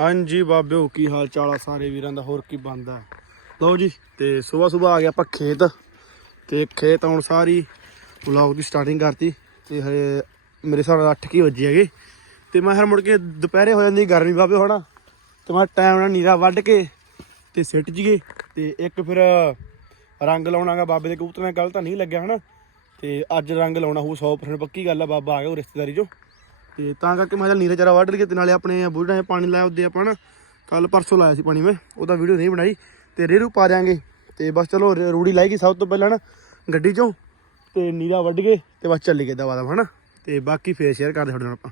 ਹਾਂਜੀ ਬਾਬਿਓ, ਕੀ ਹਾਲ ਚਾਲ ਆ ਸਾਰੇ ਵੀਰਾਂ ਦਾ? ਹੋਰ ਕੀ ਬੰਦਾ ਲਓ ਜੀ, ਤੇ ਸਵੇਰ ਸਵੇਰ ਆ ਗਿਆ ਆਪਾਂ ਖੇਤ, ਤੇ ਖੇਤ ਆਉਣ ਸਾਰੀ ਵਲੌਗ ਦੀ ਸਟਾਰਟਿੰਗ ਕਰਤੀ, ਤੇ ਹਜੇ ਮੇਰੇ ਹਿਸਾਬ ਨਾਲ 8 ਕੀ ਵਜੇ ਹੈਗੇ। ਤੇ ਮੈਂ ਹਰ ਮੁੜ ਕੇ ਦੁਪਹਿਰੇ ਹੋ ਜਾਂਦੀ ਗਰਮੀ ਬਾਬਿਓ ਹੋਣਾ ਤੇ ਮੈਂ ਟਾਈਮ ਨਾਲ ਨੀਰਾ ਵੱਢ ਕੇ ਤੇ ਸਿੱਟ ਜੀਏ, ਤੇ ਇੱਕ ਫਿਰ ਰੰਗ ਲਾਉਣਾਗਾ ਬਾਬੇ ਦੇ ਕਬੂਤਰਾਂ ਨਾਲ ਗੱਲ ਤਾਂ ਨਹੀਂ ਲੱਗਿਆ ਹਨਾ। ਤੇ ਅੱਜ ਰੰਗ ਲਾਉਣਾ ਹੋਊ 100% ਪੱਕੀ ਗੱਲ ਆ ਬਾਬਾ ਆ ਗਿਆ ਉਹ ਰਿਸ਼ਤੇਦਾਰੀ ਚੋਂ। ਤੇ ਤਾਂ ਕਰਕੇ ਮੈਂ ਚੱਲ ਨੀਰਾ ਚਾਰਾ ਵੱਢ ਲਈਏ ਤੇ ਨਾਲੇ ਆਪਣੇ ਬੂਢਾਂ 'ਚ ਪਾਣੀ ਲਾਇਆ ਉਹਦੇ ਆਪਾਂ ਨਾ ਕੱਲ ਪਰਸੋਂ ਲਾਇਆ ਸੀ ਪਾਣੀ ਮੈਂ, ਉਹਦਾ ਵੀਡੀਓ ਨਹੀਂ ਬਣਾਈ ਤੇ ਰੇਰੂ ਪਾ ਦਿਆਂਗੇ। ਤੇ ਬਸ ਚਲੋ ਰ- ਰੂੜੀ ਲਾਏਗੀ ਸਭ ਤੋਂ ਪਹਿਲਾਂ ਨਾ ਗੱਡੀ 'ਚੋਂ ਤੇ ਨੀਰਾ ਵੱਢ ਕੇ ਤੇ ਬਸ ਚੱਲੀ ਗਏ ਦਵਾ ਦਾ ਹਨਾ? ਤੇ ਬਾਕੀ ਫੇਰ ਸ਼ੇਅਰ ਕਰਦੇ ਤੁਹਾਡੇ ਨਾਲ ਆਪਾਂ।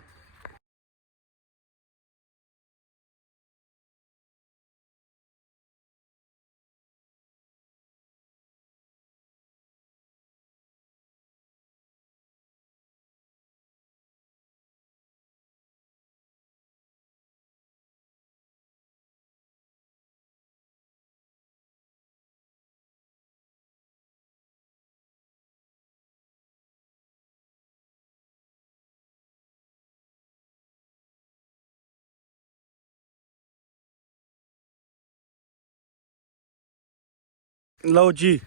ਲਓ ਜੀ।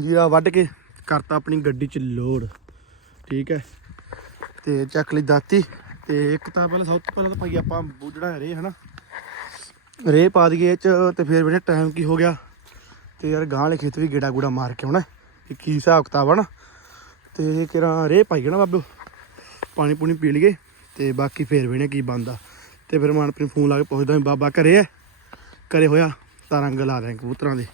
ਜੀਰਾ ਵੱਢ ਕੇ ਕਰਤਾ ਆਪਣੀ ਗੱਡੀ 'ਚ ਲੋਡ ਠੀਕ ਹੈ। ਤੇ ਚੱਕ ਲਈ ਦਾਤੀ। ਤੇ ਇੱਕ ਤਾਂ ਪਹਿਲਾਂ ਸਭ ਤੋਂ ਪਹਿਲਾਂ ਤਾਂ ਭਾਈ ਆਪਾਂ ਬੂਜੜਾ ਰੇ ਹਨਾ? ਰੇ ਪਾ ਦਈਏ ਚ ਤੇ ਫਿਰ ਬਣੇ ਟਾਈਮ ਕੀ ਹੋ ਗਿਆ? ਤੇ ਯਾਰ ਗਾਂ ਵਾਲੇ ਖੇਤ ਵੀ ਗੇੜਾ ਗੂੜਾ ਮਾਰ ਕੇ ਆਉਣਾ। ਕਿ ਕੀ ਹਿਸਾਬ ਕਿਤਾਬ ਆ ਨਾ। ਤੇ ਕਿਰਾ ਰੇ ਪਾਈ ਨਾ ਬਾਬੂ? ਪਾਣੀ ਪੂਣੀ ਪੀ ਲਈਏ। ਤੇ ਬਾਕੀ ਫੇਰ ਵੇਣੇ ਕੀ ਬੰਦਾ ਤੇ ਫਿਰ ਮਨਪ੍ਰੀਤ ਨੂੰ ਫੋਨ ਲਾ ਕੇ ਪੁੱਛਦਾ ਵੀ ਬਾਬਾ ਘਰੇ ਹੈ ਘਰੇ ਹੋਇਆ? ਤਾਂ ਰੰਗ ਲਾ ਰਹੇ ਕਬੂਤਰਾਂ ਦੇ।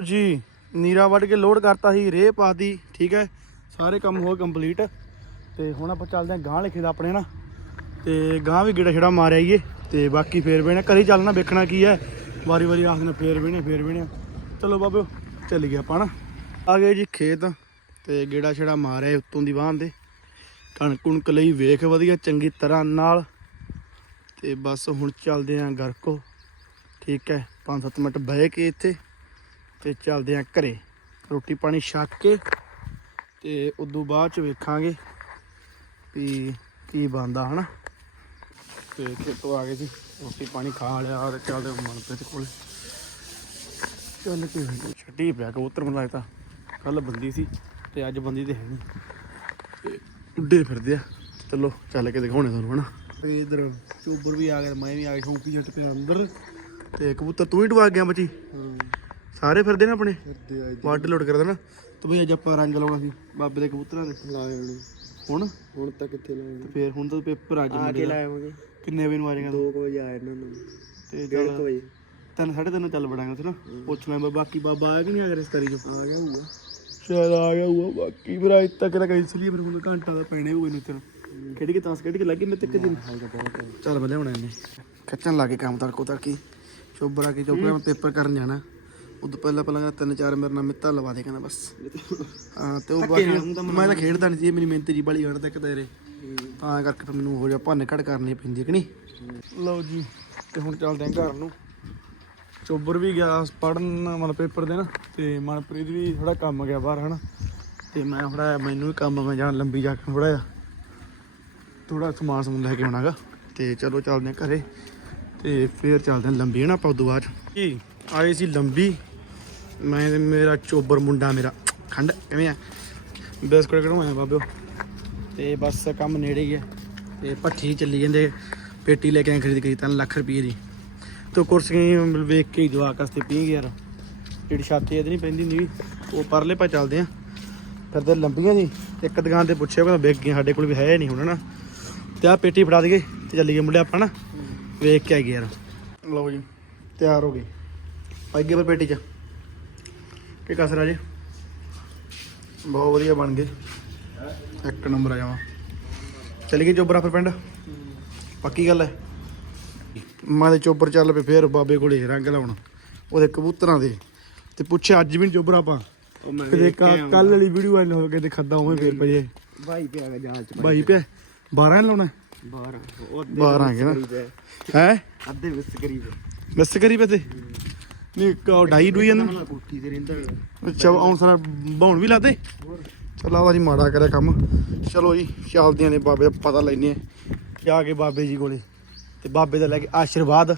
ਜੀ, ਨੀਰਾ ਵੱਢ ਕੇ ਲੋਡ ਕਰਤਾ ਸੀ ਰੇ ਪਾਤੀ ਠੀਕ ਹੈ। ਸਾਰੇ ਕੰਮ ਹੋ ਕੰਪਲੀਟ ਤੇ ਹੁਣ ਆਪਾਂ ਚੱਲਦੇ ਆਂ ਗਾਂ ਲਿਖੇ ਦਾ ਆਪਣੇ ਨਾ। ਤੇ ਗਾਂ ਵੀ ਗੇੜਾ ਛੜਾ ਮਾਰਿਆ ਈਏ ਤੇ ਬਾਕੀ ਫੇਰ ਬਹਿਣਾ ਘਰੇ ਚੱਲਣਾ, ਵੇਖਣਾ ਕੀ ਹੈ। ਵਾਰੀ ਵਾਰੀ ਆਖਦੇ ਫੇਰ ਵੇਣੇ ਫੇਰ ਵੇਣੇ ਚਲੋ ਬਾਬੇ ਚੱਲ ਗਏ ਆਪਾਂ ਨਾ। ਆ ਗਏ ਜੀ ਖੇਤ, ਤੇ ਗੇੜਾ ਛੜਾ ਮਾਰਿਆ ਉੱਤੋਂ ਦੀ ਬਾਹਨ ਦੇ। ਕਣਕ ਕੁਣਕ ਲਈ ਵੇਖ ਵਧੀਆ, ਚੰਗੀ ਤਰ੍ਹਾਂ ਨਾਲ। ਤੇ ਬਸ ਹੁਣ ਚੱਲਦੇ ਆਂ ਘਰ ਕੋ ਠੀਕ ਹੈ 5-7 ਮਿੰਟ ਬਹਿ ਕੇ ਇੱਥੇ। ਤੇ ਚੱਲਦੇ ਆਂ ਘਰੇ। ਰੋਟੀ ਪਾਣੀ ਛੱਕ ਕੇ ਤੇ ਉਦੋਂ ਬਾਅਦ ਚ ਵੇਖਾਂਗੇ ਵੀ ਕੀ ਬੰਦਾ ਹਨਾ? ਤੇ ਖੇਤੋਂ ਆ ਗਏ ਸੀ, ਰੋਟੀ ਪਾਣੀ ਖਾ ਲਿਆ ਤੇ ਚੱਲਦੇ ਹਾਂ ਮਨਪ੍ਰੀਤ ਕੋਲੇ। ਚੱਲ ਕੇ ਛੱਡੀ ਪਿਆ ਕਬੂਤਰ ਮੈਨੂੰ ਲੱਗਦਾ ਕੱਲ ਬੰਦੀ ਸੀ ਤੇ ਅੱਜ ਬੰਦੀ ਤੇ ਹੈ ਨਹੀਂ ਉੱਡੇ ਫਿਰਦੇ ਆ। ਚਲੋ, ਚੱਲ ਕੇ ਦਿਖਾਉਣੇ ਤੁਹਾਨੂੰ, ਹਨਾ? ਤੇ ਇਧਰ ਚੋਬਰ ਵੀ ਆ ਗਿਆ ਮੈਂ ਵੀ ਆ ਗਿਆ, ਸ਼ੌਂਕੀ ਜੱਟ ਪਿਆ ਅੰਦਰ। ਤੇ ਕਬੂਤਰ ਤੂੰ ਹੀ ਡਵਾ ਗਿਆ ਬੱਚੀ ਸਾਰੇ ਫਿਰਦੇ ਨੇ ਆਪਣੇ? ਫਿਰਦੇ ਆ ਲੋਡ ਕਰਦਾ ਨਾ। ਤੂੰ ਵੀ ਅੱਜ ਆਪਾਂ ਰੰਗ ਲਾਉਣਾ ਸੀ ਬਾਬੇ ਦੇ ਕਬੂਤਰਾਂ ਦੇ। ਲਾਏ ਹੋਣੇ ਹੁਣ? ਹੁਣ ਤਾਂ ਕਿੱਥੇ ਲਾਏ ਤੇ ਫੇਰ ਹੁਣ ਤਾਂ ਪੇਪਰ ਅੱਜ ਆ ਕੇ ਦਾ। ਲਾਏ ਹੋਣਗੇ ਕਿੰਨੇ ਵਜੇ ਨੂੰ ਆ ਜਾਏਗਾ? 2 ਵਜੇ ਆਏ ਇਹਨਾਂ ਨੂੰ। ਤੇ 1:30 ਚੱਲ ਵਜੇ। ਤਿੰਨ ਸਾਢੇ ਤਿੰਨ ਚੱਲ ਬੜਾਂਗੇ ਉੱਥੇ ਨਾ। ਪੁੱਛ ਲੈ ਬਾਕੀ ਬਾਬਾ ਆਇਆ ਕਿ ਨਹੀਂ ਆ ਗਿਆ ਰਿਸ਼ਤੇਦਾਰੀ ਚੋਂ? ਆ ਗਿਆ ਹੋਊਗਾ। ਸ਼ਾਇਦ ਆ ਗਿਆ ਹੋਊਗਾ ਬਾਕੀ ਫਿਰ ਅੱਜ ਤੱਕ ਤਾਂ ਕੈਂਸਲ ਹੀ ਆ, ਫਿਰ ਹੁਣ ਘੰਟਾ ਦਾ ਪੈਣੇ ਹੋਏ ਨੇ ਉੱਥੇ। ਖੇਡ ਕੇ ਤਾਸ ਖੇਡ ਕੇ ਲੱਗੇ ਮੈਂ ਤੱਕ ਬਹੁਤ ਚੱਲ ਬੰਦੇ ਹੁਣ ਇਹਨੇ। ਖੱਚਣ ਲੱਗੇ ਕੰਮ ਤੜਕੋ ਤੜਕੀ। ਚੋਬਰਾ ਕੇ ਚੋਬਰਾ ਮੈਂ ਪੇਪਰ ਕਰਨ ਜਾਣਾ। ਉਦੋਂ ਪਹਿਲਾਂ ਪਹਿਲਾਂ ਕਹਿੰਦਾ ਤਿੰਨ ਚਾਰ ਮੇਰੇ ਨਾਲ ਮਿੱਤਾ ਲਵਾ ਦੇ ਕਹਿੰਦਾ ਬਸ। ਹਾਂ ਤੇ ਉਹ ਬਾਕੀ ਮੈਂ ਤਾਂ ਖੇਡਦਾ ਨਹੀਂ ਸੀ ਮੇਰੀ ਮਿਹਨਤ ਜੀ ਬੜੀ ਗੜਦਾ ਕਿ ਤੇਰੇ ਤਾਂ ਕਰਕੇ ਫਿਰ ਮੈਨੂੰ ਹੋ ਜਾ ਭੰਨ ਘੜ ਕਰਨੀ ਪੈਂਦੀ ਕਿ ਨਹੀਂ? ਲਓ ਜੀ ਤੇ ਹੁਣ ਚੱਲਦੇ ਆਂ ਘਰ ਨੂੰ। ਚੋਬਰ ਵੀ ਗਿਆ ਪੜਨ ਮਨ ਪੇਪਰ ਦੇ ਨਾ ਤੇ ਮਨਪ੍ਰੀਤ ਵੀ ਥੋੜਾ ਕੰਮ ਗਿਆ ਬਾਹਰ ਹਨਾ। ਤੇ ਮੈਂ ਥੋੜਾ ਮੈਨੂੰ ਵੀ ਕੰਮ ਮੈਂ ਜਾਣ ਲੰਬੀ ਜਾ ਕੇ ਥੋੜਾ ਥੋੜਾ ਸਮਾਨ ਸਮੂਨ ਲੈ ਕੇ ਆਉਣਾਗਾ ਤੇ ਚਲੋ ਚੱਲਦੇ ਹਾਂ ਘਰੇ ਤੇ ਫੇਰ ਚੱਲਦੇ ਹਾਂ ਲੰਬੀ ਹਨਾ ਆਪਾਂ ਉਦੋਂ ਬਾਅਦ। ਜੀ ਆਏ ਸੀ ਲੰਬੀ। ਮੈਂ ਤੇ ਮੇਰਾ ਚੋਬਰ ਮੁੰਡਾ ਮੇਰਾ। ਖੰਡ, ਕਿਵੇਂ ਆ? ਬਿਸਕੁਟ ਕਢਵਾਇਆ ਬਾਬਿਓ। ਤੇ ਬਸ ਕੰਮ ਨੇੜੇ ਹੀ ਹੈ ਤੇ ਭੱਠੀ ਚੱਲੀ ਜਾਂਦੇ, ਪੇਟੀ ਲੈ ਕੇ ਆਏ ਖਰੀਦ ਕੇ 3 ਲੱਖ ਰੁਪਏ ਦੀ। ਤੇ ਕੁਰਸੀਆਂ ਵੇਖ ਕੇ ਹੀ ਜਵਾਕ ਵਾਸਤੇ ਪੀ ਯਾਰ। ਜਿਹੜੀ ਛਾਤੀ ਇਹਦੇ ਨਹੀਂ ਪੈਂਦੀ ਹੁੰਦੀ ਉਹ ਪਰਲੇ ਪਾ ਚੱਲਦੇ ਆ। ਫਿਰਦੇ ਲੰਬੀਆਂ ਜੀ, ਇੱਕ ਦੁਕਾਨ ਤੇ ਪੁੱਛਿਆ, ਕਹਿੰਦਾ ਵਿਕ ਗਈਆਂ ਸਾਡੇ ਕੋਲ ਵੀ ਹੈ ਨਹੀਂ ਹੁਣ ਨਾ। ਤੇ ਆ ਪੇਟੀ ਫੜਾ ਦਈਏ, ਤੇ ਚੱਲੀਏ ਮੁੰਡੇ ਆਪਾਂ ਨਾ। ਵੇਖ ਕੇ ਆਈਏ ਯਾਰ। ਲਓ ਜੀ, ਤਿਆਰ ਹੋ ਗਏ। ਅੱਗੇ ਪਰ ਪੇਟੀ ਚ। ਕੀ ਕਸਰਾ ਜੀ। ਬਹੁਤ ਵਧੀਆ ਬਣ ਗਏ। ਇੱਕ ਨੰਬਰ ਆ ਜਾਵਾ। ਚੱਲੀਏ ਚੋਬਰਾ ਫਿਰ ਪਿੰਡ? ਪੱਕੀ ਗੱਲ ਹੈ? ਮੈਂ ਤੇ ਚੋਬਰ ਚੱਲ ਪਏ ਫੇਰ ਬਾਬੇ ਕੋਲੇ ਰੰਗ ਲਾਉਣ ਉਹਦੇ ਕਬੂਤਰਾਂ ਦੇ। ਤੇ ਪੁੱਛਿਆ ਅੱਜ ਵੀ ਨੀ ਚੋਬਰ ਮੈਂ ਕਿਤੇ ਕੱਲ ਵਾਲੀ ਵੀਡੀਓ ਆਈ ਹੋ ਕੇ ਤੇ ਖੱਦਾ ਫੇਰ ਪਏ। ਭਾਈ ਪਿਆ ਗਾ ਜਹਾਜ਼ ਚ ਬਾਈ ਪਿਆ? 12 ਲਾਉਣਾ? 12 ਉਹ 12 ਹੈਗੇ ਨਾ। ਹੈ? ਅੱਧੇ ਵਿਸ ਕਰੀਬ ਮਿਸ ਕਰੀ ਪਏ ਤੇ? ਨਹੀਂ ਕਾ ਡਾਈ ਡੂਈ ਜਾਂਦਾ ਮੈਂ ਕੋਠੀ ਤੇ ਰਹਿੰਦਾ ਗਾ। ਅੱਛਾ ਆਉਣ ਸਾਰਾ ਬਾਉਣ ਵੀ ਲਾਤੇ। ਚਲੋ ਆਵਾ ਜੀ ਮਾੜਾ ਕਰਿਆ ਕੰਮ। ਚਲੋ ਜੀ ਚੱਲਦਿਆਂ ਨੇ ਬਾਬੇ ਦਾ ਪਤਾ ਲੈਨੇ ਆ ਜਾ ਕੇ ਬਾਬੇ ਜੀ ਕੋਲੇ। ਤੇ ਬਾਬੇ ਦਾ ਲੈ ਕੇ ਆਸ਼ੀਰਵਾਦ।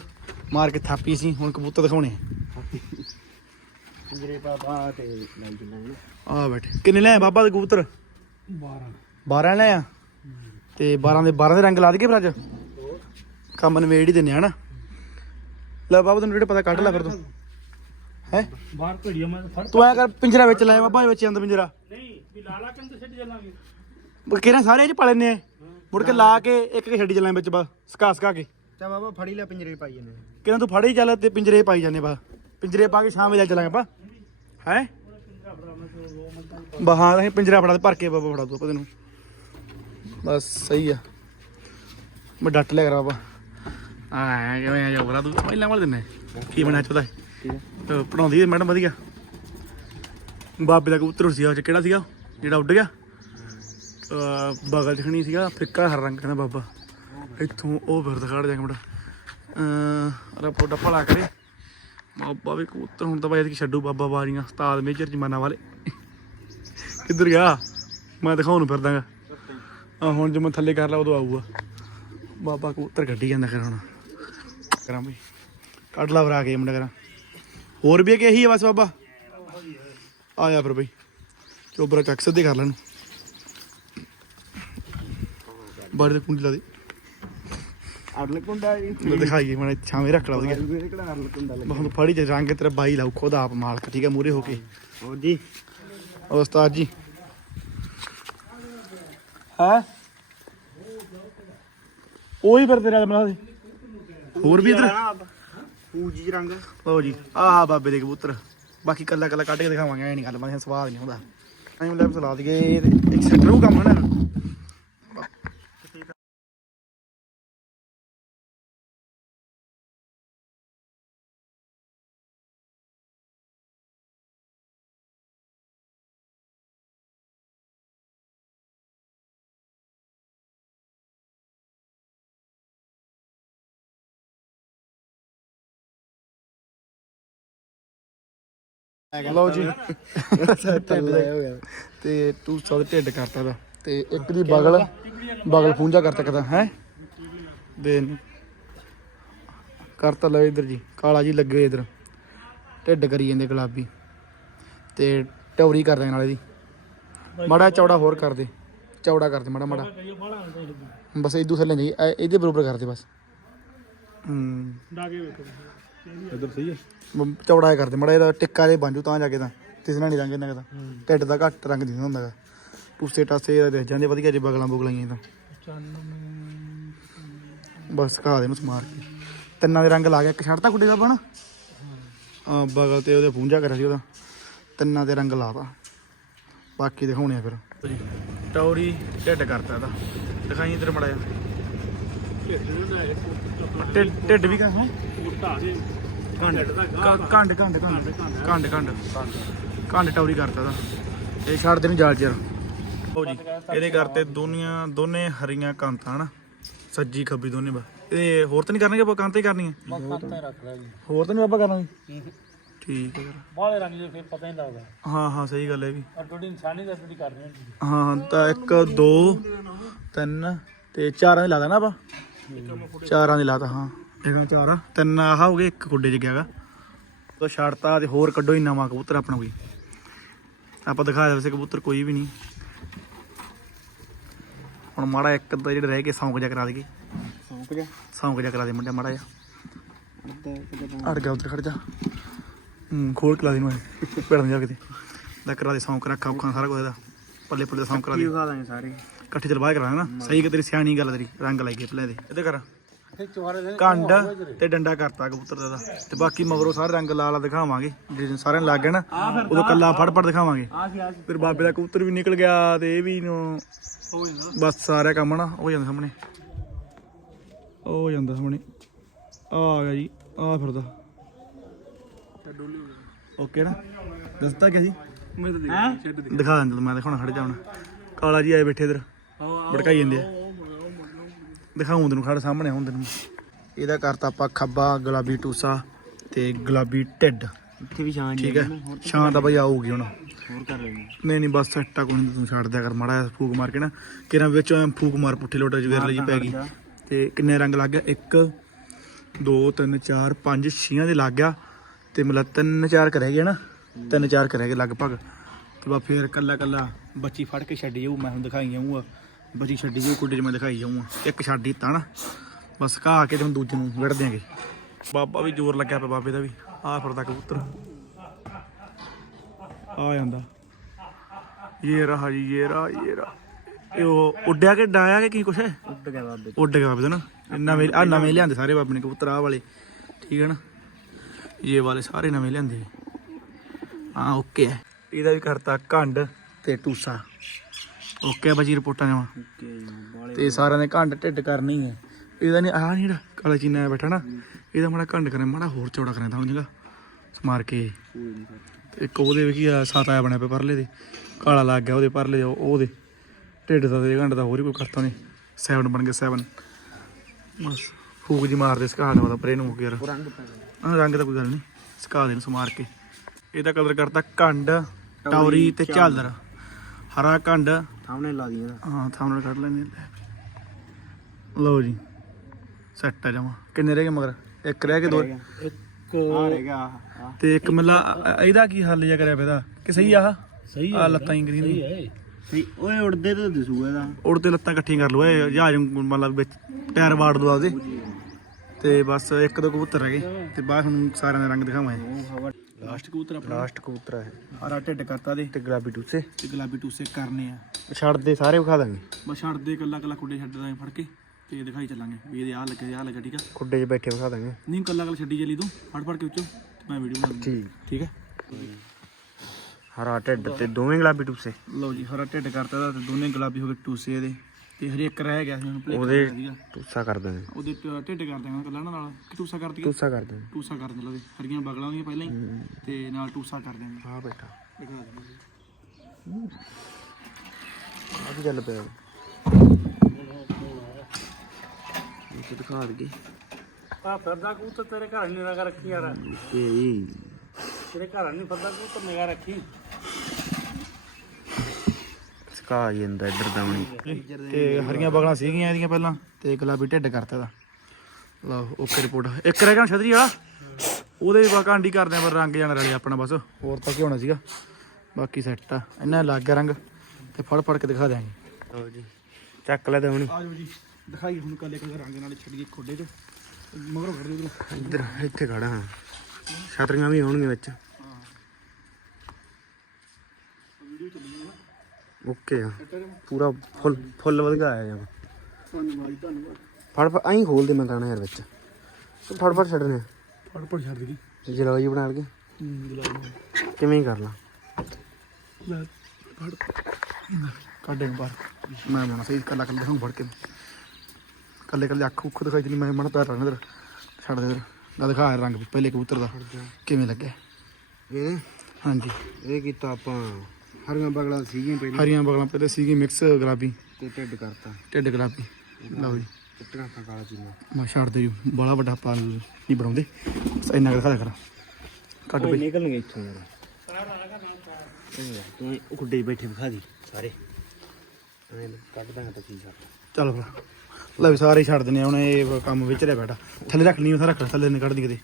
ਮਾਰ ਕੇ ਥਾਪੀ ਸੀ ਹੁਣ ਕਬੂਤਰ ਦਿਖਾਉਣੇ ਬਾਬਾ ਤੇ ਲਾਈ ਜਨਾ ਆ ਬੈਠੇ। ਕਿੰਨੇ ਲੈ ਬਾਬਾ ਦੇ ਕਬੂਤਰ? 12 12 ਲੈ ਆ ਤੇ 12 ਦੇ 12 ਦੇ ਰੰਗ ਲਾ ਦਈਏ ਫਿਰ ਅੱਜ। ਕੰਮ ਨਵੇੜ ਹੀ ਦਿੰਨੇ ਆ ਨਾ ਲੈ ਬਾਬਾ ਤੈਨੂੰ ਜਿਹੜੇ ਪਤਾ ਕੱਢ ਲੈ ਫਿਰ ਤੂੰ। ਹੈ? ਬਾਹਰ ਭੇੜੀਆ ਮੈਂ ਫੜ ਤੂੰ ਐ ਕਰ ਪਿੰਜਰਾ ਵਿੱਚ ਲੈ ਬਾਬਾ ਵਿੱਚ ਅੰਦਰ ਪਿੰਜਰਾ। ਨਹੀਂ ਵੀ ਲਾਲਾ ਕੰਦ ਛੱਡ ਚੱਲਾਂਗੇ ਕਿਹਨਾਂ ਸਾਰੇ ਚ ਪਾ ਲੈਨੇ ਆ? ਮੁੜ ਕੇ ਲਾ ਕੇ ਇੱਕ ਇੱਕ ਛੱਡੀ ਚੱਲਾਂ ਵਿੱਚ ਬਾ ਸਕਾ ਸਕਾ ਕੇ। ਚਾ ਬਾਬਾ ਫੜੀ ਲੈ ਪਿੰਜਰੇ ਪਾਈ ਜਨੇ ਕਿਹਨਾਂ ਤੂੰ ਫੜੇ ਚੱਲ ਤੇ ਪਿੰਜਰੇ ਪਾਈ ਜਾਂਦੇ ਬਾ ਪਿੰਜਰੇ ਪਾ ਕੇ ਸ਼ਾਮ ਵੇਲੇ ਚੱਲਾਂਗੇ ਆਪਾਂ। ਹੈ? ਬਹਾਂ ਅਸੀਂ ਪਿੰਜਰਾ ਫੜਾ ਤੇ ਭਰ ਕੇ ਬਾਬਾ ਫੜਾ ਦੂ ਆਪਾਂ ਤੈਨੂੰ। ਬਸ ਸਹੀ ਆ। ਮੈਂ ਡੱਟ ਲਿਆ ਕਰਾਂ ਬਾਬਾ। ਆ ਕਿਵੇਂ ਆ ਜੋਗਰਾ ਤੂੰ ਪਹਿਲਾਂ ਵਾਲੇ ਦਿਨ ਕੀ ਬਣਾ ਚੋਦਾ ਤੇ ਪੜਾਉਂਦੀ ਮੈਡਮ ਵਧੀਆ। ਬਾਬੇ ਦਾ ਕਬੂਤਰ ਸੀ ਉਹ ਚ, ਕਿਹੜਾ ਸੀਗਾ? ਜਿਹੜਾ ਉੱਡ ਗਿਆ? ਬਗਲ ਚ ਸੀਗਾ, ਫਿੱਕਾ ਹਰ ਰੰਗ ਕਹਿੰਦਾ ਬਾਬਾ। ਇੱਥੋਂ ਉਹ ਫਿਰ ਦਿਖਾੜ ਜਾ ਕੇ ਮੁੰਡਾ। ਅਹ ਰੱਬੋ ਭਲਾ ਕਰੇ। ਬਾਬਾ ਵੀ ਕਬੂਤਰ ਹੁਣ ਤਾਂ ਬਾਈ ਇਹਦੀ ਛੱਡੂ ਬਾਬਾ ਬਾਰੀਆਂ ਉਸਤਾਦ ਮੇਜਰ ਜਮਾਨਾ ਵਾਲੇ। ਕਿੱਧਰ ਗਿਆ? ਮੈਂ ਦਿਖਾਉਣ ਨੂੰ ਫਿਰਦਾਗਾ। ਆ ਹੁਣ ਜੇ ਮੈਂ ਥੱਲੇ ਕਰ ਲਾ, ਉਦੋਂ ਆਊਗਾ। ਬਾਬਾ ਕਬੂਤਰ ਕੱਢੀ ਜਾਂਦਾ ਕਰ ਹੁਣ। ਕਰਾਂ ਬਈ। ਕੱਢ ਲਾ ਵਰਾ ਕੇ ਮੁੰਡਾ ਕਰਾਂ। ਹੋਰ ਵੀ ਹੈ ਕਿ ਇਹੀ ਹੈ ਬਸ ਬਾਬਾ। ਆਇਆ ਫਿਰ ਬਈ। ਚੋਬਰਾ ਚੱਕ ਸਿੱਧੇ ਕਰ ਲੈਣ। ਬਾੜੇ ਦੇ ਕੁੰਡੀ ਲਾ ਦੇ। ਅਰਲ ਕੁੰਡਾ ਜੀ। ਮੈਂ ਦਿਖਾਈਏ ਮੈਂ ਛਾਵੇਂ ਰੱਖ ਲਾ ਉਹਦੀਆਂ ਮੇਰੇ ਕਿਹੜਾ ਅਰਲ ਕੁੰਡਾ ਲੱਗਾ। ਬਹੁਤ ਫੜੀ ਤੇ ਰੰਗ ਤੇਰਾ ਬਾਈ ਲਾਉ ਖੁਦ ਆਪ ਮਾਲਕ ਠੀਕ ਹੈ ਮੂਰੇ ਹੋ ਕੇ। ਹੋ ਜੀ। ਉਹ ਉਸਤਾਦ ਜੀ। ਹੈ? ਉਹੀ ਫਿਰ ਤੇਰਾ ਦੇ ਹੋਰ ਵੀ ਇਧਰ? ਪੂਜੀ ਰੰਗ। ਲਓ ਜੀ, ਆਹ ਬਾਬੇ ਦੇ ਕਬੂਤਰ। ਬਾਕੀ ਕੱਲਾ ਕੱਲਾ ਕੱਢ ਕੇ ਦਿਖਾਵਾਂਗੇ, ਐ ਨਹੀਂ ਗੱਲ, ਮੈਂ ਸਵਾਦ ਨਹੀਂ ਹੁੰਦਾ ਟਾਈਮ ਲੈਪਸ ਲਾ ਦਈਏ ਇੱਕ ਸੈਕਟਰ ਉਹ ਕੰਮ ਹੈ ਲਓ ਜੀ। ਥੱਲੇ ਹੋ ਗਿਆ ਤੇ ਤੂੰ ਸੌ ਢਿੱਡ ਕਰਤਾ ਦਾ। ਤੇ ਇੱਕ ਦੀ ਬਗਲ ਬਗਲ ਪੂੰਝਾ ਕਰਤਾ ਕਦਾ ਹੈ? ਦੇ ਕਰਤਾ ਲੈ ਇਧਰ ਜੀ ਕਾਲਾ ਜੀ ਲੱਗੇ ਇਧਰ। ਢਿੱਡ ਕਰੀ ਜਾਂਦੇ ਗੁਲਾਬੀ। ਤੇ ਟੌਰੀ ਕਰ ਦੇਣ ਵਾਲੇ ਦੀ ਮਾੜਾ ਚੌੜਾ ਹੋਰ ਕਰ ਦੇ। ਚੌੜਾ ਕਰ ਦੇ ਮਾੜਾ ਮਾੜਾ। ਬਸ ਇਦੋਂ ਥੱਲੇ ਨਹੀਂ ਇਹ- ਇਹਦੇ ਬਰੋਬਰ ਕਰ ਦੇ ਬਸ। ਹੂੰ। ਡਾਗੇ ਵੇਖੋ। ਇਧਰ ਸਹੀ ਹੈ। ਮ- ਚੌੜਾ ਕਰ ਦੇ ਮਾੜਾ ਇਹਦਾ ਟਿੱਕਾ ਜੇ ਬਣ ਜੂ ਤਾਂ ਜਾ ਕੇ ਤਾਂ। ਤਿਸਣਾ ਨਹੀਂ ਰੰਗ ਇਹਨਾਂ ਦਾ ਢਿੱਡ ਦਾ ਘੱਟ ਰੰਗ ਦਿੰਦਾ ਹੁੰਦਾ ਗਾ। ਟੂਸੇ ਟਾਸੇ ਇਹਦੇ ਦਿਖ ਜਾਂਦੇ ਵਧੀਆ ਜੇ ਬਗਲਾਂ ਬੁਗਲਾਈਆਂ ਤਾਂ 95 ਬਸ ਖਾ ਦੇ ਨੂੰ ਸਮਾਰ ਕੇ। ਤਿੰਨਾਂ ਦੇ ਰੰਗ ਲਾ ਗਿਆ ਇੱਕ ਛੱਡਤਾ ਗੁੱਡੇ ਦਾ ਬਣ ਆ ਬਗਲ ਤੇ ਉਹਦੇ ਪੂੰਝਾ ਕਰਿਆ ਸੀ ਉਹਦਾ। ਤਿੰਨਾਂ ਦੇ ਰੰਗ ਲਾਤਾ। ਬਾਕੀ ਦਿਖਾਉਣੇ ਆ ਫਿਰ। ਟੌਰੀ ਢਿੱਡ ਕਰਤਾ ਇਹਦਾ। ਦਿਖਾਈ ਇਧਰ ਮੜਾ ਢਿੱਡ ਢਿੱਡ ਵੀ ਕਾ ਹੈ? ਮੁੱਟਾ ਦੇ ਕੰਡ ਕੰਡ ਕੰਡ ਕੰਡ ਕੰਡ ਕੰਡ ਕੰਡ ਟੌਰੀ ਕਰਤਾ ਦਾ ਇਹ ਛੱਡ ਦੇ ਨੂੰ ਜਾਲ ਚਿਰ ਲਓ ਜੀ ਇਹਦੇ ਕਰਤੇ ਦੋਨੀਆਂ ਦੋਨੇ ਹਰੀਆਂ ਕਾਂਤਾਂ ਹਨਾ? ਸੱਜੀ ਖੱਬੀ ਦੋਨੇ ਬਾ ਇਹ ਹੋਰ ਤਾਂ ਨਹੀਂ ਕਰਨਗੇ ਆਪਾਂ ਕਾਂਤਾਂ ਹੀ ਕਰਨੀਆਂ ਮੱਖਾਂ ਰੱਖ ਲੈ ਜੀ। ਹੋਰ ਤਾਂ ਨਹੀਂ ਆਪਾਂ ਕਰਨਾ ਠੀਕ ਹੈ ਬਾਹਲੇ ਰੰਗ ਜੇ ਫਿਰ ਪਤਾ ਹੀ ਲੱਗਦਾ। ਹਾਂ ਹਾਂ ਸਹੀ ਗੱਲ ਹੈ ਵੀ। ਔਰ ਡੋਡੀ ਇਨਸਾਨੀ ਦਾ ਡੋਡੀ ਕਰਨੀ ਹੁੰਦੀ ਹੈ। ਹਾਂ ਹਾਂ ਤਾਂ 1 2 3 ਤੇ ਚਾਰਾਂ ਦੇ ਲਾਦਾ ਨਾ ਆਪਾਂ। ਚਾਰਾਂ ਦੇ ਲਾਤਾ ਹਾਂ। ਇਹਨਾਂ ਚਾਰ ਆ। ਤਿੰਨ ਆਹ ਹੋ ਗਏ ਇੱਕ ਖੁੱਡੇ ਚ ਗਿਆਗਾ। ਤੋ ਛੱਡਤਾ ਤੇ ਹੋਰ ਕੱਢੋ ਹੀ ਨਵਾਂ ਕਬੂਤਰ ਆਪਣਾ ਕੋਈ। ਆਪਾਂ ਦਿਖਾਇਆ ਵੈਸੇ ਕਬੂਤਰ ਕੋਈ ਵੀ ਨਹੀਂ। ਹੁਣ ਮਾੜਾ ਇੱਕ ਅੱਧਾ ਜਿਹੜੇ ਰਹਿ ਗਏ ਸੌਂਕ ਜਾ ਕਰਾ ਦੇਗੇ ਸੌਂਕ ਜਾ ਸੌਂਕ ਜਾ ਕਰਾ ਦੇ ਮੁੰਡਿਆ ਮਾੜਾ ਜਾ ਅੜ ਗਿਆ ਉਧਰ ਖੜ ਜਾ। ਹੂੰ ਖੋਲ ਕੇ ਲਾ ਦੇ ਨੂੰ ਪੇੜਨ ਜਾ ਕਿਤੇ। ਲੈ ਕਰਾ ਦੇ ਸੌਂਕ ਰੱਖਾ ਔਖਾ ਸਾਰਾ ਕੁਝ ਇਹਦਾ। ਪੱਲੇ ਪੱਲੇ ਦਾ ਸੌਂਕ ਕਰਾ ਦੇ। ਕੀ ਖਾ ਦਾਂਗੇ ਸਾਰੇ। ਇਕੱਠੇ ਚਲ ਬਾਹਰ ਕਰਾਂਗੇ ਨਾ। ਸਹੀ ਕਿ ਤੇਰੀ ਸਿਆਣੀ ਗੱਲ ਤੇਰੀ ਰੰਗ ਲਾਈ ਗਏ ਪਹਿਲੇ ਦੇ। ਇਹਦੇ ਕਰ। ਕੰਡ ਤੇ ਡੰਡਾ ਕਰਤਾ ਕਬੂਤਰ ਦਾ ਇਹਦਾ। ਤੇ ਬਾਕੀ ਮਗਰੋਂ ਸਾਰੇ ਰੰਗ ਲਾਲਾ ਦਿਖਾਵਾਂਗੇ। ਜਿਹੜੇ ਸਾਰਿਆਂ ਨੂੰ ਲੱਗ ਗਏ ਨਾ ਉਦੋਂ ਕੱਲਾ ਫੜ ਫੜ ਦਿਖਾਵਾਂਗੇ ਫਿਰ ਬਾਬੇ ਦਾ ਕਬੂਤਰ ਵੀ ਨਿਕਲ ਗਿਆ ਤੇ ਇਹ ਵੀ ਨੂੰ ਹੋ ਜਾਂਦਾ। ਬਸ ਸਾਰਾ ਕੰਮ ਨਾ ਹੋ ਜਾਂਦਾ ਸਾਹਮਣੇ। ਉਹ ਜਾਂਦਾ ਸਾਹਮਣੇ। ਆ ਗਿਆ ਜੀ ਆ ਫਿਰਦਾ। ਓਕੇ ਨਾ। ਦੱਸਤਾ ਕਿ ਸੀ? ਮੈਂ ਤਾਂ ਹੈਂ? ਛੱਡ ਦਿਖਾ ਦਿੰਦਾ ਮੈਂ ਦਿਖਾਉਣਾ ਖੜ ਜਾਉਣਾ ਕਾਲਾ ਜੀ ਆਏ ਬੈਠੇ ਇਧਰ। ਭੜਕਾਈ ਜਾਂਦੇ ਆ। ਦਿਖਾਉਂ ਤੈਨੂੰ ਖੜ ਸਾਹਮਣੇ ਹੁਣ ਤੈਨੂੰ। ਇਹਦਾ ਕਰਤਾ ਆਪਾਂ ਖੱਬਾ ਗੁਲਾਬੀ ਟੂਸਾ ਤੇ ਗੁਲਾਬੀ ਢਿੱਡ। ਇੱਥੇ ਵੀ ਸ਼ਾਨ ਠੀਕ ਹੈ? ਛਾਂ ਤਾਂ ਬਈ ਆਊਗੀ ਹੁਣ। ਹੋਰ ਕਰ ਲੈਣੀ ਨਹੀਂ ਨਹੀਂ ਬਸ ਸੱਟਾ ਕੋਈ ਨਹੀਂ ਤੂੰ ਛੱਡ ਦਿਆ ਕਰ ਮਾੜਾ ਫੂਕ ਮਾਰ ਕੇ ਨਾ। ਕਿਰਾਂ ਵਿੱਚ ਐਂ ਫੂਕ ਮਾਰ ਪੁੱਠੇ ਲੋਟੇ ਚ ਵੇਰਲੇ ਜੀ ਪੈ ਗਈ। ਤੇ ਕਿੰਨੇ ਰੰਗ ਲੱਗ ਗਿਆ 1 2 3 4 5 6 ਦੇ ਲੱਗ ਗਿਆ। ਤੇ ਮਤਲਬ ਤਿੰਨ ਚਾਰ ਕਰ ਰਹਿ ਗਏ ਨਾ। ਤਿੰਨ ਚਾਰ ਕਰ ਰਹਿ ਗਏ ਲਗਭਗ। ਤੇ ਬਾ ਫੇਰ ਕੱਲਾ ਕੱਲਾ ਬੱਚੀ ਫੜ ਕੇ ਛੱਡੀ ਜਾਊ ਮੈਂ ਹੁਣ ਦਿਖਾਈ ਜਾਊਂਗਾ। ਬੱਚੀ ਛੱਡੀ ਜਾਊ ਕੁੱਡੇ 'ਚ ਮੈਂ ਦਿਖਾਈ ਜਾਊਂਗਾ। ਇੱਕ ਛੱਡੀ ਤਾਂ ਨਾ ਬਸ ਘਾ ਕੇ ਤੇ ਹੁਣ ਦੂਜੇ ਨੂੰ ਵੜ ਦਿਆਂਗੇ। ਬਾਬਾ ਵੀ ਜ਼ੋਰ ਲੱਗਿਆ ਪਿਆ ਬਾਬੇ ਦਾ ਵੀ। ਆ ਫਿਰਦਾ ਕਬੂਤਰ। ਆ ਜਾਂਦਾ। ਇਹ ਰਹਾ ਜੀ ਇਹ ਰਹਾ ਇਹ ਰਹਾ। ਇਹ ਉਹ ਉੱਡਿਆ ਕਿ ਡਾਇਆ ਕਿ ਕੀ ਕੁਛ ਹੈ? ਉੱਡ ਗਿਆ ਬਾਬੇ ਉੱਡ ਗਿਆ ਬਾਬੇ ਦਾ ਨਾ। ਨਵੇਂ ਆ ਨਵੇਂ ਲਿਆਂਦੇ ਸਾਰੇ ਬਾਬੇ ਨੇ ਕਬੂਤਰ ਆਹ ਵਾਲੇ। ਠੀਕ ਹੈ ਨਾ? ਇਹ ਵਾਲੇ ਸਾਰੇ ਨਵੇਂ ਲਿਆਂਦੇ। ਹਾਂ ਓਕੇ ਹੈ। ਇਹਦਾ ਵੀ ਕਰਤਾ ਘੰਡ ਤੇ ਟੂਸਾ। ਓਕੇ ਬਾਜੀ ਰਿਪੋਰਟਾਂ ਬਾਲੇ ਤੇ ਸਾਰਿਆਂ ਨੇ ਘੰਡ ਢਿੱਡ ਕਰਨੀ ਹੈ ਇਹਦਾ ਨਹੀਂ ਆਹ ਨਹੀਂ ਜਿਹੜਾ ਕਾਲਾ ਚੀਨਾ ਆਇਆ ਬੈਠਾ ਨਾ ਇਹਦਾ ਮਾੜਾ ਘੰਡ ਕਰੇ ਮਾੜਾ ਹੋਰ ਚੌੜਾ ਕਰੇ ਤਾਂ ਹੁਣ ਜਗਾ ਸਮਾਰ ਕੇ। ਤੇ ਇੱਕ ਉਹਦੇ ਵੀ ਕੀ ਆ ਸੱਤ ਆਇਆ ਬਣਿਆ ਪਿਆ ਪਰਲੇ ਦੇ ਕਾਲਾ ਲੱਗ ਗਿਆ ਉਹਦੇ ਪਰਲੇ ਦੇ, ਉਹ- ਉਹਦੇ। ਢਿੱਡ ਦਾ ਤੇ ਘੰਟ ਦਾ ਹੋਰ ਹੀ ਕੋਈ ਕਰਤਾ ਨਹੀਂ 7 ਬਣ ਗਿਆ 7 ਬਸ ਫੂਕ ਜੀ ਮਾਰਦੇ ਸਕਾ ਦਾ ਪਰੇ ਨੂੰ ਹੋ ਗਿਆ ਰੰਗ ਪੈ ਗਿਆ ਰੰਗ ਦਾ ਕੋਈ ਗੱਲ ਨਹੀਂ ਸਕਾ ਦੇ ਨੂੰ ਸਮਾਰ ਕੇ। ਇਹਦਾ ਕਲਰ ਕਰਤਾ ਕੰਡ ਟੌਰੀ ਤੇ ਝਾਲਰ। ਹਰਾ ਕੰਡ ਸਾਹਮਣੇ ਲਾ ਦੀਆਂ ਹਾਂ ਥਾਮਨਲ ਕੱਢ ਲੈਣੇ ਲਓ ਜੀ ਸੈੱਟ ਆ ਜਾਵਾ ਕਿੰਨੇ ਰਹਿ ਗਏ ਮਗਰ? ਇੱਕ ਰਹਿ ਗਏ ਦੋ। ਇੱਕ ਆ ਰਹੇਗਾ ਆ ਤੇ ਇੱਕ ਮਿਲਾ ਇਹਦਾ ਕੀ ਹੱਲ ਜਿਆ ਕਰਿਆ ਪਿਆ ਇਹਦਾ? ਕਿ ਸਹੀ ਆ? ਸਹੀ ਆ ਲੱਤਾਂ ਹੀ ਗਰੀ ਸਹੀ ਹੈ ਸਹੀ ਓਏ ਉੜਦੇ ਤਾਂ ਦਿਸੂਗਾ ਇਹਦਾ। ਉੜ ਤੇ ਲੱਤਾਂ ਇਕੱਠੀਆਂ ਕਰ ਲਓ ਇਹ ਜਹਾਜ਼ ਨੂੰ ਮਤਲਬ ਵਿੱਚ ਟਾਇਰ ਵਾੜ ਦੋ ਆਪਦੇ। ਤੇ ਬਸ ਇੱਕ ਦੋ ਕਬੂਤਰ ਰਹਿ ਗਏ। ਤੇ ਬਾਅਦ ਹੁਣ ਸਾਰਿਆਂ ਦੇ ਰੰਗ ਦਿਖਾਵਾਂ ਉਹ ਹਵਾ ਲਾਸਟ ਕਬੂਤਰ ਆਪਣਾ? ਲਾਸਟ ਕਬੂਤਰ ਹੈ ਹਰਾ ਢਿੱਡ ਕਰਤਾ ਦੇ। ਤੇ ਗੁਲਾਬੀ ਟੂਸੇ। ਤੇ ਗੁਲਾਬੀ ਟੂਸੇ ਕਰਨੇ ਆ। ਛੱਡ ਦੇ ਸਾਰੇ ਵਿਖਾ ਦਾਂਗੇ। ਬਸ ਛੱਡ ਦੇ ਕੱਲਾ ਕੱਲਾ ਕੁੱਡੇ ਛੱਡ ਦਾਂਗੇ ਫੜ ਕੇ। ਤੇ ਦਿਖਾਈ ਚੱਲਾਂਗੇ। ਵੀ ਇਹਦੇ ਆ ਲੱਗੇ ਆ ਲੱਗਾ ਠੀਕ ਆ? ਖੁੱਡੇ 'ਚ ਬੈਠੇ ਵਿਖਾ ਦਾਂਗੇ। ਨਹੀਂ ਕੱਲਾ ਕੱਲਾ ਛੱਡੀ ਚੱਲੀ ਤੂੰ। ਫੜ ਫੜ ਕੇ ਵਿੱਚੋਂ ਤੇ ਮੈਂ ਵੀਡੀਓ ਬਣਾ ਠੀਕ। ਠੀਕ ਹੈ ਹਰਾ ਢਿੱਡ ਤੇ ਦੋਵੇਂ ਗੁਲਾਬੀ ਟੂਸੇ। ਲਓ ਜੀ ਹਰਾ ਢਿੱਡ ਕਰਤਾ ਦਾ ਤੇ ਦੋਨੇ ਗੁਲਾਬੀ ਹੋ ਗਏ ਟੂਸੇ ਇਹਦੇ। ਤੇ ਹਰੇ ਇੱਕ ਰਹਿ ਗਿਆ ਸੀ ਹੁਣ ਭੁਲੇਖਾ ਉਹਦੇ। ਟੂਸਾ ਕਰ ਦਾਂਗੇ ਉਹਦੇ ਟ- ਢਿੱਡ ਕਰ ਦਾਂਗਾ ਕੱਲਾ ਨਾਲ। ਕਿ ਟੂਸਾ ਕਰ ਦਈਏ? ਟੂਸਾ ਕਰ ਦਾਂਗੇ ਟੂਸਾ ਕਰ ਦੇ ਲਓ ਜੀ। ਹਰੀਆਂ ਬਗਲਾਂ ਉਹਦੀਆਂ ਪਹਿਲਾਂ ਹੀ। ਤੇ ਨਾਲ ਟੂਸਾ ਕਰ ਦਿਆਂਗੇ ਆ ਬੈਠਾ। ਦਿਖਾ ਦਿੰਦੇ ਆ ਵੀ ਚੱਲ ਪਿਆ? ਇਹ ਦਿਖਾ ਦਗੇ ਆ ਫਿਰਦਾ ਕਬੂਤਰ ਤੇਰੇ ਘਰ ਨਹੀਂ ਨਿਗਾਹ ਰੱਖੀ ਯਾਰ। ਇਹ ਤੇਰੇ ਘਰ ਨਹੀਂ ਫਿਰਦਾ ਕਬੂਤਰ ਨਿਗਾਹ ਰੱਖੀ। ਸਕਾ ਜਾਂਦਾ ਇੱਧਰ ਦਾਵਣੀ ਤੇ ਹਰੀਆਂ ਬਗਲਾਂ ਸੀਗੀਆਂ ਇਹਦੀਆਂ ਪਹਿਲਾਂ ਤੇ ਗੁਲਾਬੀ ਢਿੱਡ ਕਰਤਾ ਦਾ ਲਓ ਓਕੇ ਰਿਪੋਰਟ। ਇੱਕ ਰਹਿ ਗਿਆ ਛਤਰੀ ਵਾਲਾ? ਉਹਦੇ ਵੀ ਬਾ ਕਾਂਡੀ ਕਰਦੇ ਆ ਪਰ ਰੰਗ ਜਾਣ ਰਲੇ ਆਪਣਾ ਬਸ। ਹੋਰ ਤਾਂ ਕੀ ਹੋਣਾ ਸੀਗਾ? ਬਾਕੀ ਸੈੱਟ ਆ। ਇਹਨਾਂ ਲੱਗ ਗਿਆ ਰੰਗ ਤੇ ਫੜ ਫੜ ਕੇ ਦਿਖਾ ਦਿਆਂਗੇ। ਲਓ ਜੀ ਚੱਕ ਲੈ ਦਾਵਣੀ ਆ ਜਾਓ ਜੀ ਦਿਖਾਈ ਹੁਣ ਕੱਲੇ ਕੱਲੇ ਰੰਗ ਨਾਲ ਛੱਡੀਏ ਖੋਡੇ ਤੇ। ਮਗਰੋਂ ਖੜ ਦਿਓ ਇੱਧਰ। ਇੱਥੇ ਖੜਾ ਹਾਂ। ਛਤਰੀਆਂ ਵੀ ਆਉਣਗੀਆਂ ਵਿੱਚ। ਓਕੇ ਆ। ਪੂਰਾ ਫੁੱਲ ਫੁੱਲ ਵਧਗਾ ਆਇਆ ਜਾਂ ਧੰਨਵਾਦ ਧੰਨਵਾਦ ਫੜ ਫੜ ਐਂ ਖੋਲ ਦੇ ਮੈਂ ਤਾਣਾ ਯਾਰ ਵਿੱਚ। ਤੂੰ ਫੜ ਫੜ ਛੱਡਨੇ ਆ। ਫੜ ਫੜ ਛੱਡ ਦੇ ਬਣਾ ਲਗੇ। ਕਿਵੇਂ ਕਰ ਲਾਂ। ਫੜ। ਕੱਢੇ ਬਾਹਰ। ਮੈਂ ਬਣਾ ਸਹੀ ਕੱਲਾ ਕੱਲਾ ਦਿਖਾਉਂ ਫੜ ਕੇ। ਕੱਲੇ ਕੱਲੇ ਅੱਖ ਉੱਖ ਦਿਖਾਈ ਜਣੀ ਮੈਂ ਮਣ ਪੈਰ ਰਹਿਣ ਇਧਰ। ਛੱਡ ਦੇ ਇਧਰ। ਨਾ ਦਿਖਾ ਰੰਗ ਪਹਿਲੇ ਕਬੂਤਰ ਦਾ। ਕਿਵੇਂ ਲੱਗਿਆ? ਇਹ? ਹਾਂਜੀ। ਇਹ ਕੀਤਾ ਆਪਾਂ। ਹਰੀਆਂ ਬਗਲਾਂ ਸੀਗੀਆਂ ਪਹਿਲਾਂ। ਹਰੀਆਂ ਬਗਲਾਂ ਪਹਿਲੇ ਸੀਗੀ ਮਿਕਸ ਗੁਲਾਬੀ। ਤੇ ਢਿੱਡ ਕਰਤਾ। ਢਿੱਡ ਗੁਲਾਬੀ। ਲਓ ਜੀ। ਚਿੱਟੀਆਂ ਅੱਖਾਂ ਕਾਲਾ ਚੀਨਾ। ਮੈਂ ਛੱਡ ਦੇ ਜੀ ਬੜਾ ਵੱਡਾ ਪਾਲ ਨਹੀਂ ਬਣਾਉਂਦੇ। ਬਸ ਇੰਨਾ ਕਰ। ਕੱਢ ਓਏ ਬਈ। ਨਿਕਲਣਗੇ ਇੱਥੋਂ ਯਾਰ। ਤੂੰ ਬੈਠੇ ਵਿਖਾ ਦੀ ਸਾਰੇ। ਐਂ ਕੱਢ ਦਾਂਗਾ ਤਾਂ ਕੀ ਕਰਦਾ ਚੱਲ ਫਿਰ। ਲੈ ਵੀ ਸਾਰੇ ਛੱਡ ਆ ਹੁਣ ਇਹ ਕੰਮ ਵਿੱਚ ਰਿਹਾ ਬੈਠਾ। ਥੱਲੇ ਰੱਖ ਲਈ ਉਹ ਰੱਖ ਲੈ ਥੱਲੇ ਨਹੀਂ ਕੱਢਦੀ ਕਿਤੇ।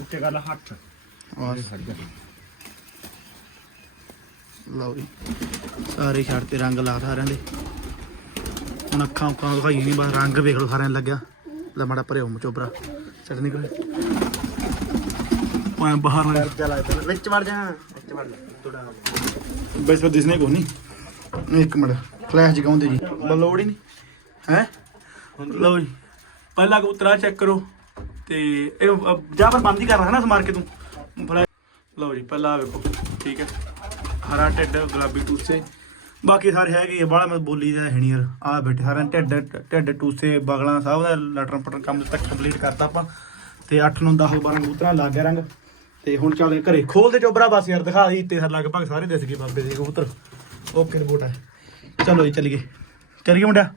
ਉੱਤੇ ਗੱਲ ਹੱਥ। ਆਹ ਲਓ ਜੀ ਸਾਰੇ ਛੱਡ ਤੇ ਰੰਗ ਲਾ ਸਾਰਿਆਂ ਦੇ। ਹੁਣ ਅੱਖਾਂ ਉੱਖਾਂ ਦਿਖਾਈਆਂ ਨਹੀਂ ਬਸ ਰੰਗ ਵੇਖ ਲਓ ਸਾਰਿਆਂ ਲੱਗਿਆ। ਲੈ ਮਾੜਾ ਭਰਿਓ ਮਚੋਬਰਾ ਛੱਡ ਨਿਕਲ। ਮੈਂ ਬਾਹਰ ਨਾ ਚੱਲ ਵਿੱਚ ਵੜ ਜਾ ਵਿੱਚ ਵੜ ਲੈ ਥੋੜਾ ਬਸ ਫਿਰ ਦਿਸਨੇ ਕੋਈ ਨਹੀਂ ਇੱਕ ਮਿੰਟ ਫਲੈਸ਼ ਜਗਾਉਂਦੇ ਜੀ। ਲੋੜ ਹੀ ਨਹੀਂ ਹੈ? ਲਓ ਜੀ ਪਹਿਲਾ ਕਬੂਤਰਾ ਚੈੱਕ ਕਰੋ। ਤੇ ਇਹ ਜਾਂ ਪਰ ਬੰਦ ਹੀ ਕਰਨਾ ਹੈ ਨਾ ਸਮਾਰ ਕੇ ਤੂੰ ਲਓ ਜੀ ਪਹਿਲਾ ਵੇਖੋ ਠੀਕ ਹੈ। ਹਰਾ ਢਿੱਡ, ਗੁਲਾਬੀ ਟੂਸੇ। ਬਾਕੀ ਸਾਰੇ ਹੈਗੇ ਬਾਲਾ ਮੈਂ ਬੋਲੀ ਦਾ ਹੈ ਨਹੀਂ ਯਾਰ, ਆ ਬੈਠੇ ਸਾਰਿਆਂ ਢਿੱਡ ਢਿੱਡ, ਟੂਸੇ, ਬਗਲਾਂ, ਸਭ ਦਾ ਲਟਰਨ ਪਟਰਨ ਕੰਮ ਤੱਕ ਕੰਪਲੀਟ ਕਰਤਾ ਆਪਾਂ। ਤੇ 8 ਨੂੰ 10 12 ਕਬੂਤਰਾਂ ਲੱਗ ਗਿਆ ਰੰਗ। ਤੇ ਹੁਣ ਚੱਲਦੇ ਘਰੇ ਖੋਲ ਦੇ ਚੋਬਰਾ, ਬਸ ਯਾਰ ਦਿਖਾ ਦੀ ਤੇ ਲਗਭਗ ਸਾਰੇ ਦਿਸ ਗਏ ਬਾਬੇ ਦੇ ਕਬੂਤਰ। ਓਕੇ, ਰਿਪੋਰਟ ਹੈ। ਚਲੋ ਜੀ, ਚੱਲੀਏ। ਚੱਲੀਏ ਮੁੰਡਿਆ।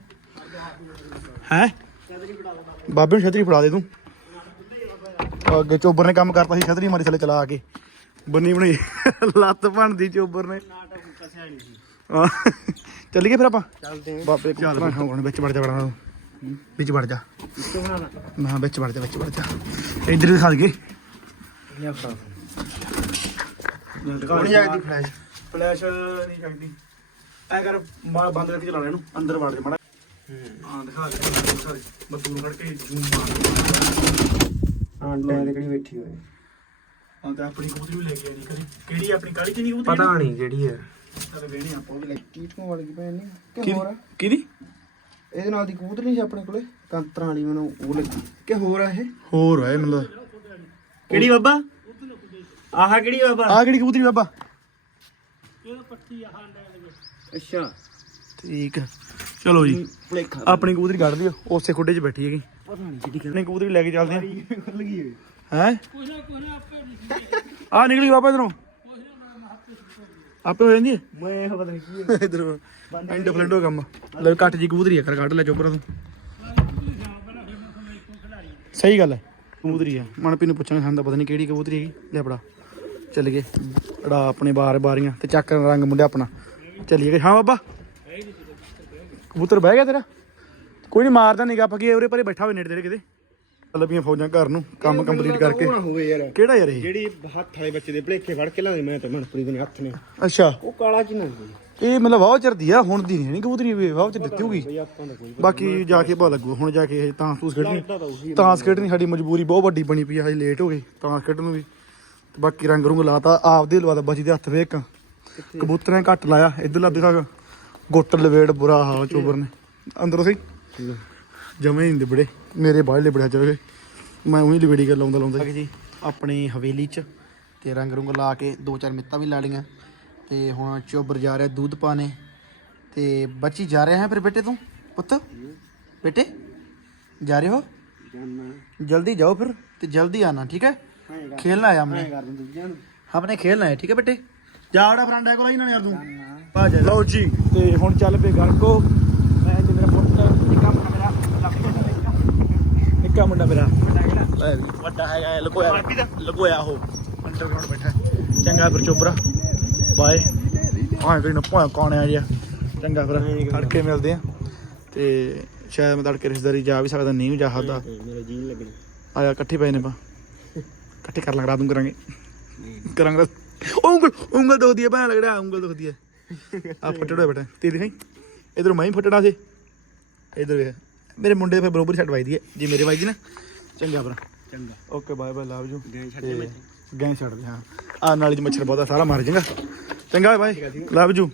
ਹੈ? ਬਾਬੇ ਨੂੰ ਛਤਰੀ ਫੜਾ ਦੇ ਤੂੰ। ਅੱਗੇ ਚੋਬਰ ਨੇ ਕੰਮ ਕਰਤਾ ਸੀ, ਛਤਰੀ ਮਾਰੀ ਥੱਲੇ ਚਲਾ ਕੇ। ਬੰਨੀ ਬਣਾਈ। ਲੱਤ ਬਣਦੀ ਚੋਬਰ ਨੇ। ਹਾਂ। ਚੱਲੀਏ ਫਿਰ ਆਪਾਂ? ਚੱਲਦੇ ਬਾਬੇ ਚੱਲ ਹੁਣ ਵਿੱਚ ਵੜ ਜਾ ਵੜਨਾ ਵਿੱਚ ਵੜ ਜਾ। ਮੈਂ ਵਿੱਚ ਵੜ ਜਾ ਵਿੱਚ ਵੜ ਜਾ। ਇੱਧਰ ਦਿਖਾ ਦਈਏ। ਲਿਆ ਫੜਾ ਨਹੀਂ ਜਾਂਦੀ ਫਲੈਸ਼ ਫਲੈਸ਼ ਨਹੀਂ ਜਾਂਦੀ ਐ ਕਰ ਬੰਦ ਕਰਕੇ ਚਲਾ ਲੈ ਇਹਨੂੰ। ਅੰਦਰ ਵੜ ਜਾ ਮਾੜਾ। ਹਾਂ। ਦਿਖਾ ਦੇ। ਦੇ ਬਤੂਰ ਫੜ ਕੇ ਜੂਮ ਮਾਰ। ਹਾਂ ਟੈਨ ਕਿਹੜੀ ਬੈਠੀ ਹੋਈ? ਹਾਂ ਤੇ ਆਪਣੀ ਕਬੂਤਰੀ ਵੀ ਲੈ ਕੇ ਆਣੀ ਕਰੀ ਕਿਹੜੀ ਆਪਣੀ ਕਾਲੀ ਚੀਨੀ ਕਬੂਤਰੀ ਪਤਾ ਨਹੀਂ ਕਿਹੜੀ ਹੈ ਚੱਲ ਵੇਣੇ ਆਪਾਂ ਉਹ ਵੀ ਲੈ ਕੀਟੋਂ ਵਾਲੀ ਕੀ ਪੈਣੀ ਕਿ ਕੇ ਹੋਰ ਆ? ਕਿਹਦੀ? ਇਹਦੇ ਨਾਲ ਦੀ ਕਬੂਤਰ ਨਹੀਂ ਸੀ ਆਪਣੇ ਕੋਲੇ? ਕੰਤਰਾਂ ਵਾਲੀ ਮੈਨੂੰ ਉਹ ਲੱਗੀ। ਕਿ ਹੋਰ ਆ ਇਹ? ਹੋਰ ਹੈ ਮਤਲਬ ਕਿਹੜੀ ਬਾਬਾ? ਆਹ ਕਿਹੜੀ ਬਾਬਾ? ਆ ਕਿਹੜੀ ਕਬੂਤਰੀ ਬਾਬਾ? ਅੱਛਾ। ਠੀਕ ਹੈ ਚਲੋ ਜੀ ਭੁਲੇਖਾ। ਆਪਣੀ ਕਬੂਤਰੀ ਕੱਢ ਦਿਓ ਉਸੇ ਖੁੱਡੇ 'ਚ ਬੈਠੀ ਹੈਗੀ। ਪਤਾ ਨਹੀਂ ਕਿਹੜੀ ਆਪਣੀ ਕਬੂਤਰੀ ਲੈ ਕੇ ਚੱਲਦੇ ਆਂ। ਹੋਈ। ਹੈ? ਆ ਨਿਕਲੀ ਬਾਬਾ ਇਧਰੋਂ। ਆਪੇ ਹੋ ਜਾਂਦੀ ਮੈਂ ਪਤਾ ਨਹੀਂ ਕੀ ਹੈ। ਇਧਰੋਂ ਐਂਡ ਫਲੈਂਡੋ ਕੰਮ। ਲੈ ਕੱਟ ਜੀ ਕਬੂਤਰੀ ਆ ਕਰ ਕੱਢ ਲੈ ਚੋਪਰਾ ਤੂੰ। ਸਹੀ ਗੱਲ ਹੈ। ਕਬੂਤਰੀ ਆ। ਮਨਪੀ ਨੂੰ ਪੁੱਛਾਂਗੇ ਸਾਨੂੰ ਤਾਂ ਪਤਾ ਨਹੀਂ ਕਿਹੜੀ ਕਬੂਤਰੀ ਹੈਗੀ। ਲੈ ਫੜਾ। ਚੱਲ ਗਏ। ੜਾ ਆਪਣੇ ਬਾਰ ਬਾਰੀਆਂ ਤੇ ਚੱਕ ਰੰਗ ਮੁੰਡਿਆ ਆਪਣਾ। ਚੱਲੀਏ ਗਏ ਹਾਂ ਬਾਬਾ। ਕਬੂਤਰ ਬਹਿ ਗਿਆ ਤੇਰਾ। ਕੋਈ ਨਹੀਂ ਮਾਰਦਾ ਨਿਗਾ ਪਕੀ ਉਰੇ ਪਰੇ ਬੈਠਾ ਹੋਵੇ ਨੇੜੇ ਤੇਰੇ ਕਿਤੇ। ਲੱਭੀਆਂ ਫੌਜਾਂ ਘਰ ਨੂੰ ਕੰਮ ਕੰਪਲੀਟ ਕਰਕੇ। ਹੋਵੇ ਯਾਰ। ਕਿਹੜਾ ਯਾਰ ਇਹ? ਜਿਹੜੀ ਹੱਥ ਵਾਲੇ ਬੱਚੇ ਦੇ ਭਲੇਖੇ ਫੜ ਕੇ ਲਾਉਂਦੇ ਮੈਂ ਤੇ ਮਨਪ੍ਰੀਤ ਨੇ ਹੱਥ ਨੇ। ਅੱਛਾ। ਉਹ ਕਾਲਾ ਚ ਨਾ ਇਹ ਮਤਲਬ ਵਾਉਚਰ ਦੀ ਆ ਹੁਣ ਦੀ ਨਹੀਂ ਕਬੂਤਰੀ ਵੀ ਵਾਉਚਰ ਦਿੱਤੀ ਹੋਗੀ ਬਾਕੀ ਜਾ ਕੇ ਪਾ ਲੱਗੂ ਹੁਣ ਜਾ ਕੇ ਤਾਂ ਤੂੰ ਖੇਡਣੀ। ਤਾਂ ਖੇਡਣੀ ਸਾਡੀ ਮਜਬੂਰੀ ਬਹੁਤ ਵੱਡੀ ਬਣੀ ਪਈ ਆ ਹਜੇ ਲੇਟ ਹੋ ਗਏ ਤਾਂ ਖੇਡਣ ਨੂੰ ਵੀ। ਤੇ ਬਾਕੀ ਰੰਗ ਰੁੰਗ ਲਾਤਾ ਆਪਦੇ ਲਵਾਤਾ ਬਚੀ ਦੇ ਹੱਥ ਵੇਖ ਕਬੂਤਰਾਂ ਨੇ ਘੱਟ ਲਾਇਆ ਇੱਧਰ ਲਾ ਦਿਖਾ ਗੁੱਟ ਲਵੇੜ ਬੁਰਾ ਹਾਲ ਚੋਬਰ ਨੇ। ਅੰਦਰੋਂ ਸਹੀ। ਜਮੇ ਨਹੀਂ ਲਿਬੜੇ ਮੇਰੇ ਬਾਹਲੇ ਬੜਿਆ ਚੜ ਮੈਂ ਉਹੀ ਲਿਬੜੀ ਕਰ ਲਾਉਂਦਾ ਲਾਉਂਦਾ ਜੀ। ਆਪਣੀ ਹਵੇਲੀ 'ਚ ਤੇ ਰੰਗ ਰੁੰਗ ਲਾ ਕੇ ਦੋ ਚਾਰ ਮਿੱਤਾਂ ਵੀ ਲਾ ਲਈਆਂ। ਤੇ ਹੁਣ ਚੋਬਰ ਜਾ ਰਿਹਾ ਦੁੱਧ ਪਾਣੇ ਤੇ ਬੱਚੀ ਜਾ ਰਿਹਾ ਹੈ ਫਿਰ ਬੇਟੇ ਤੂੰ? ਪੁੱਤ? ਬੇਟੇ? ਜਾ ਰਹੇ ਹੋ? ਜਲਦੀ ਜਾਓ ਫਿਰ ਤੇ ਜਲਦੀ ਆਣਾ ਠੀਕ ਹੈ? ਖੇਲਣਾ ਹੈ ਹਮਨੇ ਹਮਨੇ ਖੇਲਣਾ ਹੈ ਠੀਕ ਹੈ ਬੇਟੇ? ਜਾ ਫਰੰਡ ਹੈ ਕੋਲ ਇਹਨਾਂ ਨੇ ਯਾਰ ਤੂੰ। ਭਾ ਜਾ। ਲਓ ਜੀ ਤੇ ਹੁਣ ਚੱਲ ਪਏ ਗਰਕੋ ਨਿੱਕਾ ਮੁੰਡਾ ਮੇਰਾ। ਲੈ ਵੀ, ਵੱਡਾ ਹੈਗਾ ਇਹ ਲੁਕੋਇਆ ਲੁਕੋਇਆ ਉਹ। ਅੰਡਰਗਰਾਉਂਡ ਬੈਠਾ। ਹੈ। ਚੰਗਾ ਫਿਰ ਚੋਬਰਾ ਬਾਏ। ਹਾਂ ਕੋਈ ਨਾ ਭੋਇਆ ਕੌਣ ਆ ਜਿਆ ਚੰਗਾ ਫਿਰ ਤੜਕੇ ਮਿਲਦੇ ਆ। ਤੇ ਸ਼ਾਇਦ ਮੈਂ ਤੜਕੇ ਰਿਸ਼ਤੇਦਾਰੀ ਜਾ ਵੀ ਸਕਦਾ ਨਹੀਂ ਵੀ ਜਾ ਸਕਦਾ। ਮੇਰਾ ਜੀ ਲੱਗਣਾ। ਇਕੱਠੇ ਪਏ ਨੇ ਪਾ ਇਕੱਠੇ ਕਰ ਲਾਂਗੇ ਰਾਤ ਨੂੰ ਕਰਾਂਗੇ। ਕਰਾਂਗੇ ਰਾਤ- ਉਹ ਉਂਗਲ ਉਂਗਲ ਦੁਖਦੀ ਹੈ ਭੈਣ ਲੱਗਦਾ ਉਂਗਲ ਦੁਖਦੀ ਹੈ। ਆ ਫਟੜਾ ਬੇਟਾ ਤੇ ਦਿਖਾਈ ਇਧਰ ਮੈਂ ਹੀ ਫਟੜਾ ਸੀ। ਇਧਰ ਵੇ ਮੇਰੇ ਮੁੰਡੇ ਫਿਰ ਬਰੋਬਰ ਛੱਡ ਵੱਜਦੀ ਹੈ। ਜੇ ਮੇਰੇ ਵੱਜਦੀ ਨਾ ਚੰਗਾ ਭਰਾ। ਚੰਗਾ। Okay bye bye love you ਗਏ ਛੱਡ ਦੇ ਗੈਂ ਛੱਡ ਦੇ ਹਾਂ। ਆ ਨਾਲੀ ਚ ਮੱਛਰ ਬਹੁਤਾ ਸਾਰਾ ਮਰ ਜਾਏਗਾ। ਚੰਗਾ ਬਾਏ ਲਵ ਯੂ